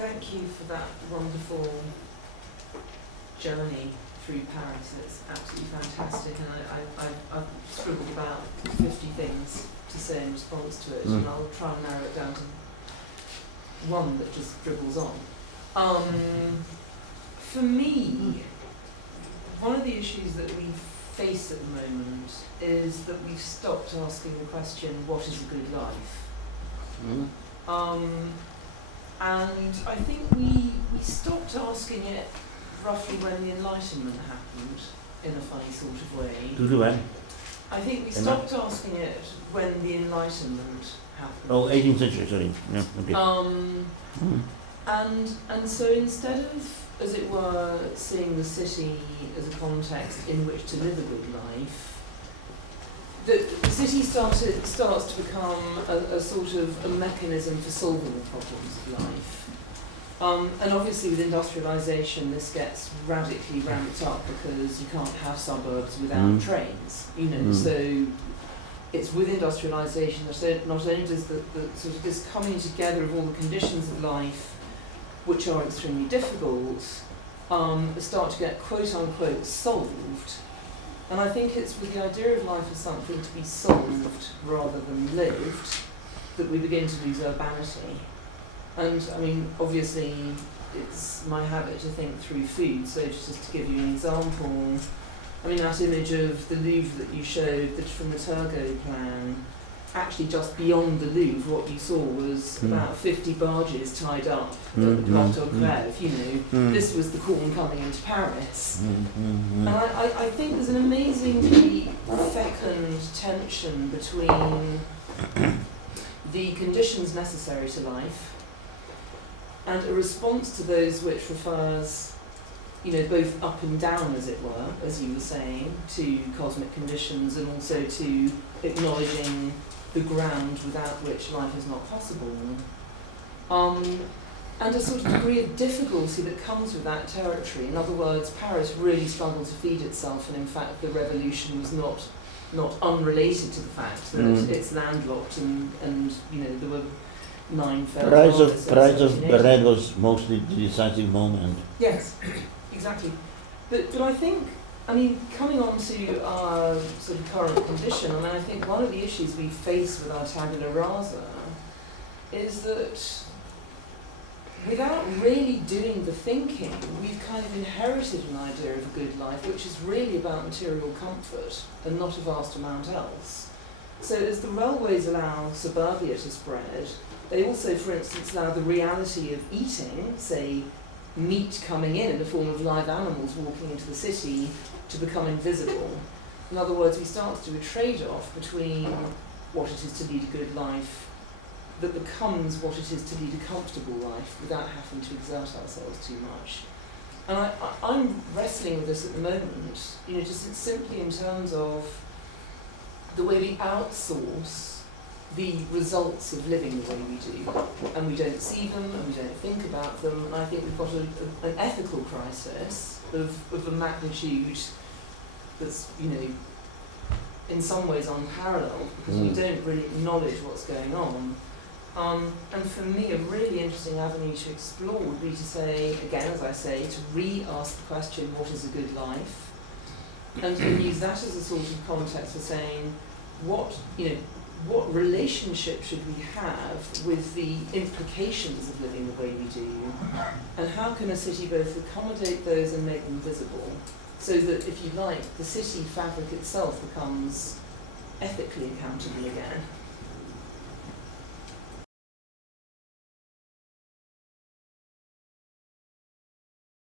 thank you for that wonderful journey through Paris. It's absolutely fantastic, and I've scribbled about 50 things to say in response to it, and I'll try and narrow it down to one that just dribbles on. For me, one of the issues that we face at the moment is that we've stopped asking the question, what is a good life? And I think we stopped asking it roughly when the Enlightenment happened, in a funny sort of way. I think we stopped asking it when the Enlightenment happened. Oh, 18th century, sorry. Yeah, okay. And so instead of, as it were, seeing the city as a context in which to live a good life, the city starts to become a sort of a mechanism for solving the problems of life. And obviously with industrialisation this gets radically ramped up because you can't have suburbs without trains, so it's with industrialisation that not only does the sort of this coming together of all the conditions of life, which are extremely difficult, start to get quote unquote solved. And I think it's with the idea of life as something to be solved rather than lived that we begin to lose urbanity. And I mean, obviously, it's my habit to think through food, so just to give you an example, I mean, that image of the Louvre that you showed from the Turgot plan, actually just beyond the Louvre, what you saw was about 50 barges tied up at the Porte aux Crèves, this was the corn coming into Paris. And I think there's an amazingly fecund tension between the conditions necessary to life and a response to those which refers, both up and down, as it were, as you were saying, to cosmic conditions and also to acknowledging the ground without which life is not possible. And a sort of degree of difficulty that comes with that territory. In other words, Paris really struggled to feed itself, and in fact the revolution was not unrelated to the fact that it's landlocked and there were 9 failed Price of bread was mostly the decisive moment. Yes, exactly. But I think, coming on to our sort of current condition, I think one of the issues we face with our tabula rasa is that without really doing the thinking, we've kind of inherited an idea of a good life, which is really about material comfort and not a vast amount else. So as the railways allow suburbia to spread, they also, for instance, allow the reality of eating, say, meat coming in the form of live animals walking into the city, to become invisible. In other words, we start to do a trade-off between what it is to lead a good life that becomes what it is to lead a comfortable life without having to exert ourselves too much. And I'm wrestling with this at the moment, just simply in terms of the way we outsource the results of living the way we do, and we don't see them and we don't think about them, and I think we've got an ethical crisis of a magnitude that's, in some ways unparalleled, because we don't really acknowledge what's going on. And for me, a really interesting avenue to explore would be to say, again, as I say, to re-ask the question, what is a good life? And use that as a sort of context for saying, what relationship should we have with the implications of living the way we do? And how can a city both accommodate those and make them visible? So that, if you like, the city fabric itself becomes ethically accountable again.